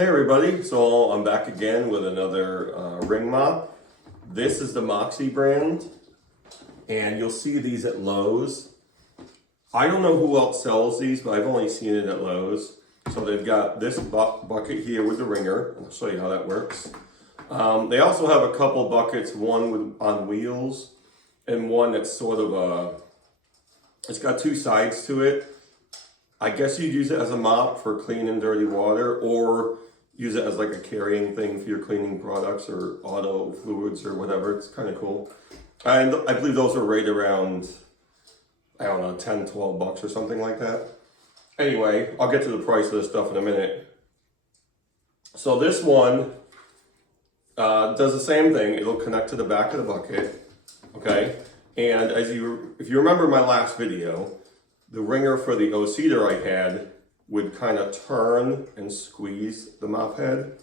Hey everybody, so I'm back again with another ring mop. This is the Moxie brand, and you'll see these at Lowe's. I don't know who else sells these, but I've only seen it at Lowe's. So they've got this bucket here with the Wringer, and I'll show you how that works. They also have a couple buckets, one on wheels, and one that's sort of it's got two sides to it. I guess you'd use it as a mop for clean and dirty water, or use it as like a carrying thing for your cleaning products or auto fluids or whatever. It's kind of cool. And I believe those are right around, I don't know, 10, 12 bucks or something like that. Anyway, I'll get to the price of this stuff in a minute. So this one does the same thing. It'll connect to the back of the bucket, okay? And if you remember my last video, the Wringer for the O-Cedar I had would kind of turn and squeeze the mop head.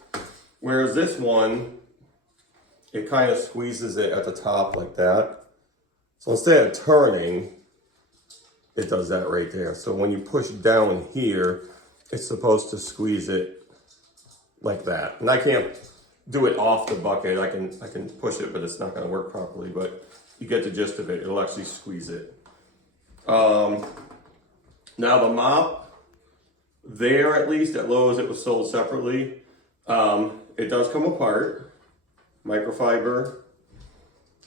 Whereas this one, it kind of squeezes it at the top like that. So instead of turning, it does that right there. So when you push down here, it's supposed to squeeze it like that. And I can't do it off the bucket. I can push it, but it's not gonna work properly, but you get the gist of it. It'll actually squeeze it. Now the mop, there at least at Lowe's it was sold separately. It does come apart, microfiber.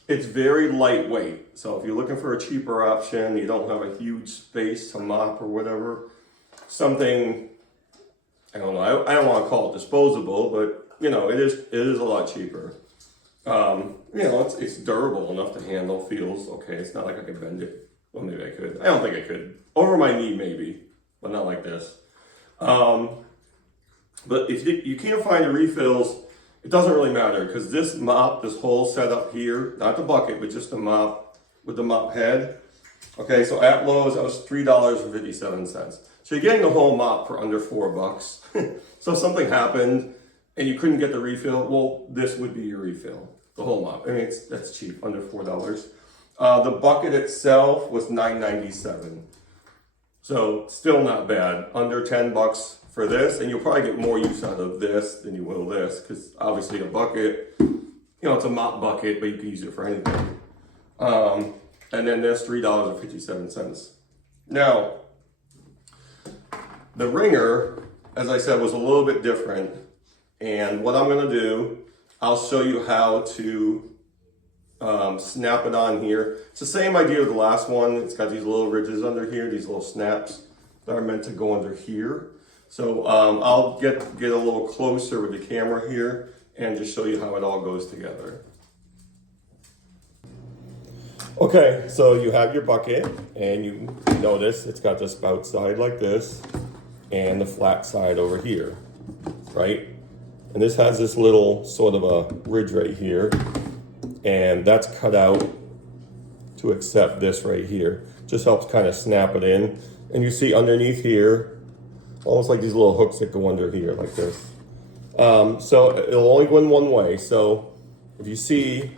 It's very lightweight. So if you're looking for a cheaper option, you don't have a huge space to mop or whatever, something, I don't know, I don't want to call it disposable, but you know, it is a lot cheaper. You know, it's durable enough to handle, feels okay. It's not like I could bend it. Well, maybe I could. I don't think I could. Over my knee, maybe, but not like this. But if you can't find the refills, it doesn't really matter, because this mop, this whole setup here, not the bucket, but just the mop with the mop head. Okay, so at Lowe's, that was $3.57. So you're getting the whole mop for under $4. So if something happened and you couldn't get the refill, well, this would be your refill, the whole mop. I mean, that's cheap, under $4. The bucket itself was $9.97. So still not bad, under 10 bucks for this, and you'll probably get more use out of this than you will this, because obviously a bucket, you know, it's a mop bucket, but you can use it for anything. And then this, $3.57. Now, the Wringer, as I said, was a little bit different, and what I'm gonna do, I'll show you how to snap it on here. It's the same idea with the last one. It's got these little ridges under here, these little snaps that are meant to go under here. So I'll get a little closer with the camera here and just show you how it all goes together. Okay, so you have your bucket, and you notice it's got the spout side like this and the flat side over here, right? And this has this little sort of a ridge right here, and that's cut out to accept this right here. Just helps kind of snap it in. And you see underneath here, almost like these little hooks that go under here like this. So it'll only go in one way. So if you see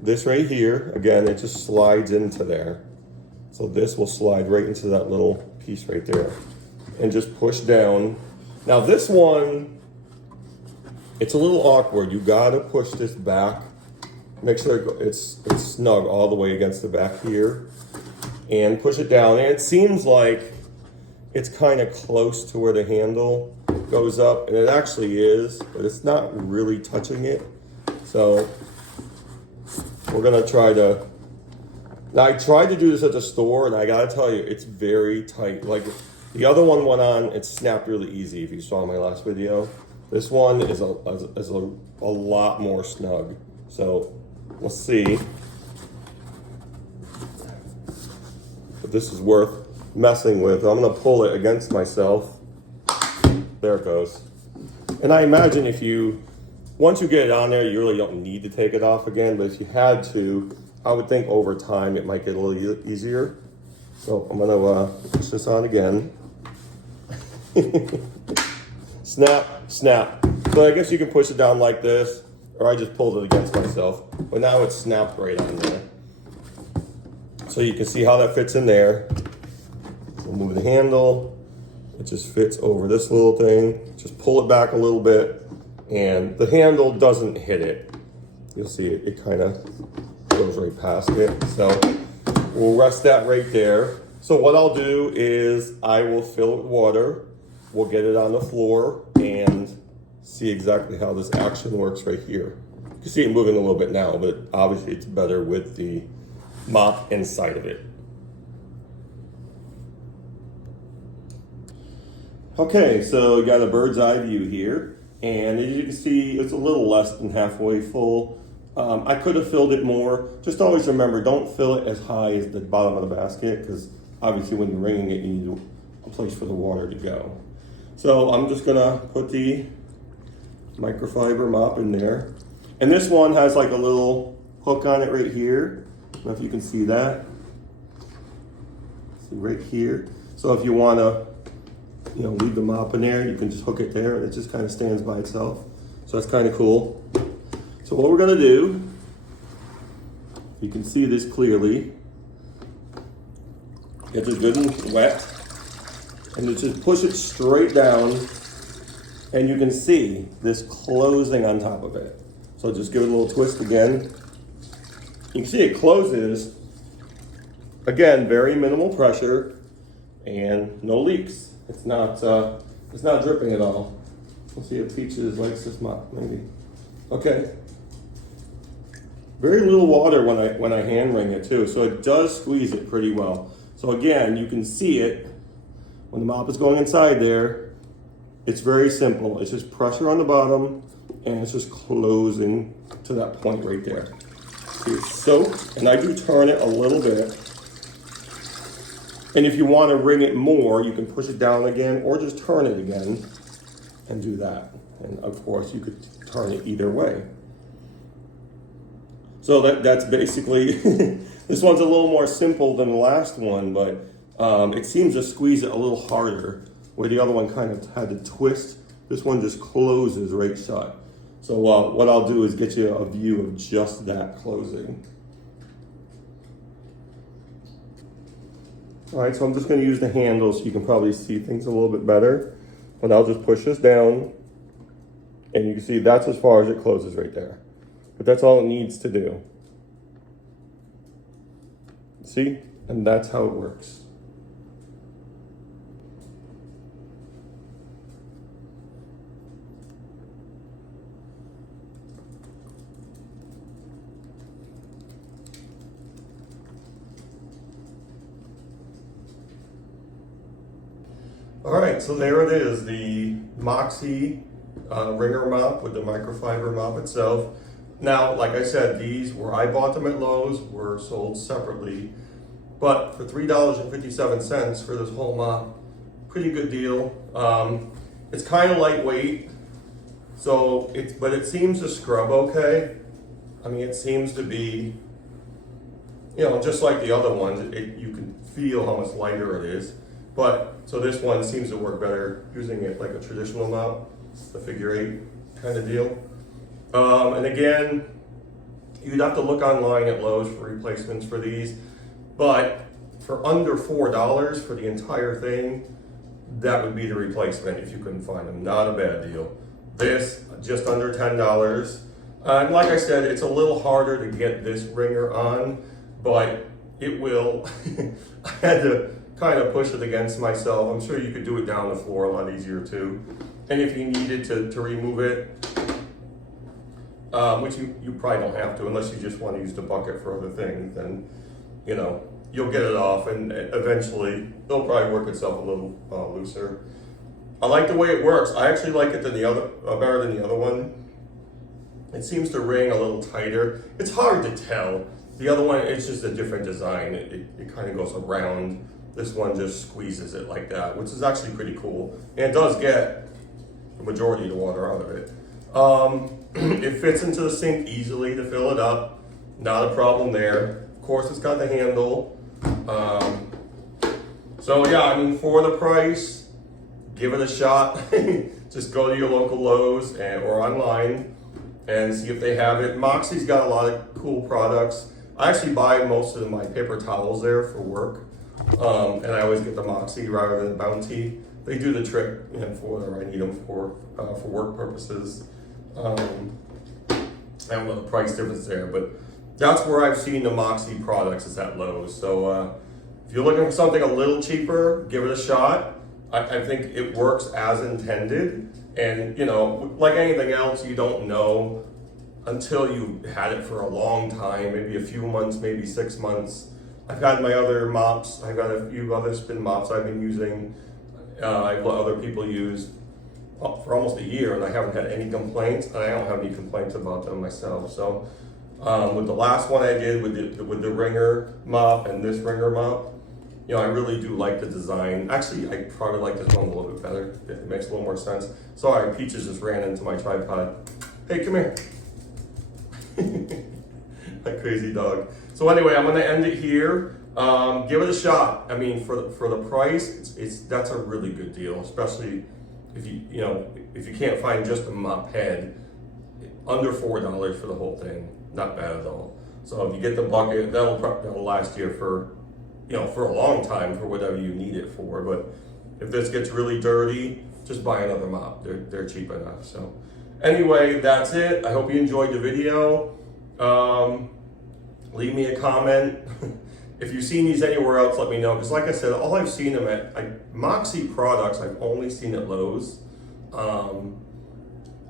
this right here, again, it just slides into there. So this will slide right into that little piece right there and just push down. Now this one, it's a little awkward. You gotta push this back. Make sure it's snug all the way against the back here and push it down. And it seems like it's kind of close to where the handle goes up, and it actually is, but it's not really touching it. So we're gonna try to, now I tried to do this at the store, and I gotta tell you, it's very tight. Like the other one went on, it snapped really easy if you saw my last video. This one is a lot more snug. So we'll see if this is worth messing with. I'm gonna pull it against myself. There it goes. And I imagine once you get it on there, you really don't need to take it off again, but if you had to, I would think over time it might get a little easier. So I'm gonna push this on again. Snap, snap. So I guess you can push it down like this, or I just pulled it against myself, but now it's snapped right on there. So you can see how that fits in there. We'll move the handle, It just fits over this little thing. Just pull it back a little bit, and the handle doesn't hit it. You'll see it kind of goes right past it. So we'll rest that right there. So what I'll do is I will fill it with water. We'll get it on the floor and see exactly how this action works right here. You can see it moving a little bit now, but obviously it's better with the mop inside of it. Okay, so you got a bird's eye view here, and as you can see, it's a little less than halfway full. I could have filled it more. Just always remember, don't fill it as high as the bottom of the basket, because obviously when you're wringing it, you need a place for the water to go. So I'm just gonna put the microfiber mop in there. And this one has like a little hook on it right here. I don't know if you can see that. See right here. So if you wanna, leave the mop in there, you can just hook it there and it just kind of stands by itself. So that's kind of cool. So what we're gonna do, you can see this clearly. Get it good and wet, and just push it straight down, and you can see this closing on top of it. So just give it a little twist again. You can see it closes. Again, very minimal pressure and no leaks. It's not dripping at all. We'll see if Peaches likes this mop, maybe. Okay. Very little water when I hand wring it too, so it does squeeze it pretty well. So again, you can see it when the mop is going inside there. It's very simple. It's just pressure on the bottom, and it's just closing to that point right there. See, it's soaked, and I do turn it a little bit. And if you want to wring it more, you can push it down again, or just turn it again and do that. And of course, you could turn it either way. So that's basically, this one's a little more simple than the last one, but it seems to squeeze it a little harder, where the other one kind of had to twist. This one just closes right shut. So what I'll do is get you a view of just that closing. All right, so I'm just gonna use the handle so you can probably see things a little bit better. And I'll just push this down, and you can see that's as far as it closes right there. But that's all it needs to do. See? And that's how it works. All right, so there it is, the Moxie Wringer mop with the microfiber mop itself. Now, like I said, these, where I bought them at Lowe's, were sold separately. But for $3.57 for this whole mop, pretty good deal. It's kind of lightweight, but it seems to scrub okay. I mean, it seems to be, just like the other ones, you can feel how much lighter it is. So this one seems to work better using it like a traditional mop, the figure 8 kind of deal. And again, you'd have to look online at Lowe's for replacements for these, but for under $4 for the entire thing, that would be the replacement if you couldn't find them. Not a bad deal. This, just under $10. And like I said, it's a little harder to get this Wringer on, but it will. I had to kind of push it against myself. I'm sure you could do it down the floor a lot easier too. And if you needed to remove it, which you probably don't have to unless you just want to use the bucket for other things, then you'll get it off, and eventually it'll probably work itself a little looser. I like the way it works. I actually like it better than the other one. It seems to ring a little tighter. It's hard to tell. The other one, it's just a different design. It kind of goes around. This one just squeezes it like that, which is actually pretty cool. And it does get the majority of the water out of it. It fits into the sink easily to fill it up. Not a problem there. Of course, it's got the handle. So yeah, I mean, for the price, give it a shot. Just go to your local Lowe's or online and see if they have it. Moxie's got a lot of cool products. I actually buy most of my paper towels there for work. And I always get the Moxie rather than the Bounty. they do the trick, and for whatever I need them for work purposes. I don't know the price difference there, but that's where I've seen the Moxie products is at Lowe's. So if you're looking for something a little cheaper, give it a shot. I think it works as intended, and you know, like anything else, you don't know until you've had it for a long time, maybe a few months, maybe 6 months. I've had my other mops, I've got a few other spin mops I've been using, I've let other people use for almost a year, and I haven't had any complaints, and I don't have any complaints about them myself. So with the last one I did with the Wringer mop and this Wringer mop, you know, I really do like the design. Actually, I probably like this one a little bit better. It makes a little more sense. Sorry, Peaches just ran into my tripod. Hey, come here. That crazy dog. So anyway, I'm gonna end it here. Give it a shot. I mean, for the price, that's a really good deal, especially if if you can't find just a mop head, under $4 for the whole thing. Not bad at all. So if you get the bucket, that'll last you for a long time for whatever you need it for. But if this gets really dirty, just buy another mop. They're cheap enough. So anyway, that's it. I hope you enjoyed the video. Leave me a comment. If you've seen these anywhere else, let me know. Because like I said, all I've seen them at Moxie products, I've only seen at Lowe's. I'll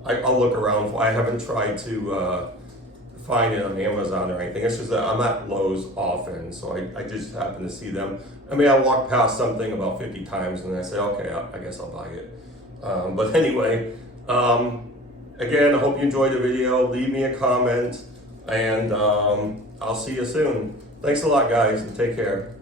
look around. I haven't tried to find it on Amazon or anything. It's just that I'm at Lowe's often, so I just happen to see them. I mean, I walk past something about 50 times and I say, okay, I guess I'll buy it. But anyway, again, I hope you enjoyed the video. Leave me a comment, and I'll see you soon. Thanks a lot, guys, and take care.